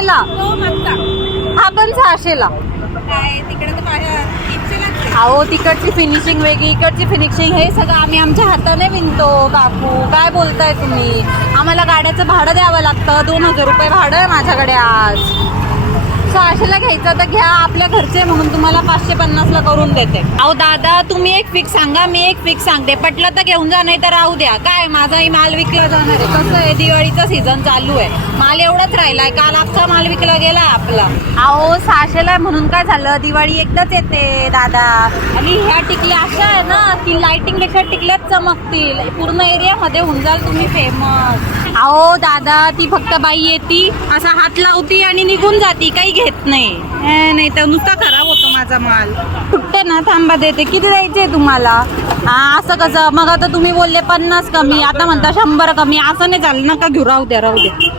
सहाशेला. तो मागचा हा पण सहाशेला. काय तिकडे तर माझ्या तीनशेलाच आहे. अहो तिकडची फिनिशिंग वेगळी इकडची फिनिशिंग हे सगळं आम्ही आमच्या हाताने विणतो काकू. काय बोलताय तुम्ही? आम्हाला गाड्याचं भाडं द्यावं लागतं. दोन हजार रुपये भाडं आहे माझ्याकडे आज. सहाशेला घ्यायचं तर घ्या आपल्या घरचे म्हणून तुम्हाला पाचशे पन्नासला करून देते. अहो दादा तुम्ही एक फिक्स सांगा मी एक फिक्स सांगते. पटलं तर घेऊन जा नाही तर राहू द्या. काय माझाही माल विकला जाणार आहे. कसं आहे दिवाळीचा सीझन चालू आहे. माल एवढाच राहिलाय. काल अख्खा माल विकला गेला आपला. अहो सहाशेला म्हणून काय झालं? दिवाळी एकदाच येते दादा. आणि ह्या टिकल्या अशा आहे ना की लाइटिंगपेक्षा टिकल्याच चमकतील. पूर्ण एरियामध्ये होऊन जाल तुम्ही फेमस अहो दादा ती फक्त बाई येती असा हात लावती आणि निघून जाती काही घेत नाही. नाही तर नुसता खराब होतो माझा माल. सुट्टे ना थांबा देते. किती द्यायचे तुम्हाला? हा असं कसं? मग आता तुम्ही बोलले पन्नास कमी आता म्हणता शंभर कमी. असं नाही झालं नका घेऊ. राहू द्या राहू द्या.